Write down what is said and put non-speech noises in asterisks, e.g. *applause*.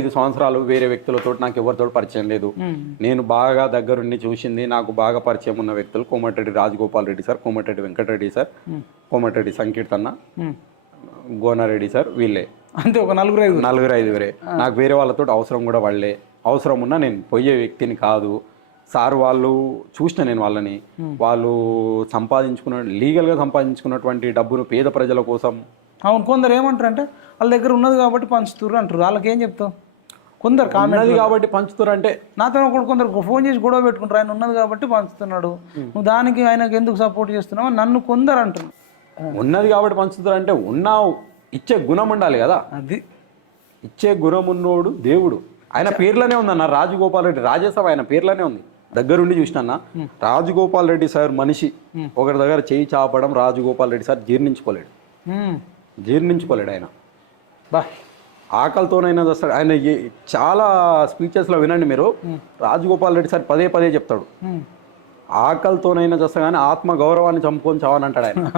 ఐదు సంవత్సరాలు వేరే వ్యక్తులతో నాకు ఎవరితో పరిచయం లేదు. నేను బాగా దగ్గరుండి చూసింది నాకు బాగా పరిచయం ఉన్న వ్యక్తులు కోమటిరెడ్డి రాజగోపాల్ రెడ్డి సార్ కోమటిరెడ్డి వెంకటరెడ్డి సార్ కోమటిరెడ్డి సంకీర్తన్న గోనారెడ్డి సార్ వీళ్ళే. అంతే ఒక నలుగురు ఐదు నలుగురు ఐదుగురే. నాకు వేరే వాళ్ళతో అవసరం కూడా వాళ్ళే అవసరం ఉన్నా నేను పోయే వ్యక్తిని కాదు. సార్ వాళ్ళు చూసిన నేను వాళ్ళని. వాళ్ళు సంపాదించుకున్న లీగల్గా సంపాదించుకున్నటువంటి డబ్బును పేద ప్రజల కోసం అవును కొందరు ఏమంటారు అంటే వాళ్ళ దగ్గర ఉన్నది కాబట్టి పంచుతుర్రు అంటారు. వాళ్ళకి ఏం చెప్తావు? కొందరు కామెంట్ కాబట్టి పంచుతారంటే నాతో ఒకడు కొందరు ఫోన్ చేసి గొడవ పెట్టుకుంటారు ఆయన ఉన్నది కాబట్టి పంచుతున్నాడు. నువ్వు దానికి ఆయనకు ఎందుకు సపోర్ట్ చేస్తున్నావు నన్ను కొందరు అంటున్నారు. ఉన్నది కాబట్టి పంచుతారంటే ఉన్న ఇచ్చే గుణం ఉండాలి కదా. అది. ఇచ్చే గుణం ఉన్నోడు దేవుడు. ఆయన పేర్లోనే ఉందన్న రాజగోపాల్ రెడ్డి రాజ్యసభ ఆయన పేర్లోనే ఉంది. దగ్గరుండి చూసినన్న. రాజగోపాల్ రెడ్డి సార్ మనిషి. ఒకరి దగ్గర చేయి చాపడం రాజగోపాల్ రెడ్డి సార్ జీర్ణించుకోలేడు. జీర్ణించుకోలేడు ఆయన. బా. ఆకలితోనైనా వస్తాడు ఆయన చాలా స్పీచెస్లో వినండి మీరు. రాజగోపాల్ రెడ్డి సార్ పదే పదే చెప్తాడు. ఆకలితోనైనా చేస్తా కానీ ఆత్మ గౌరవాన్ని చంపుకొని చావని అంటాడు ఆయన. *laughs*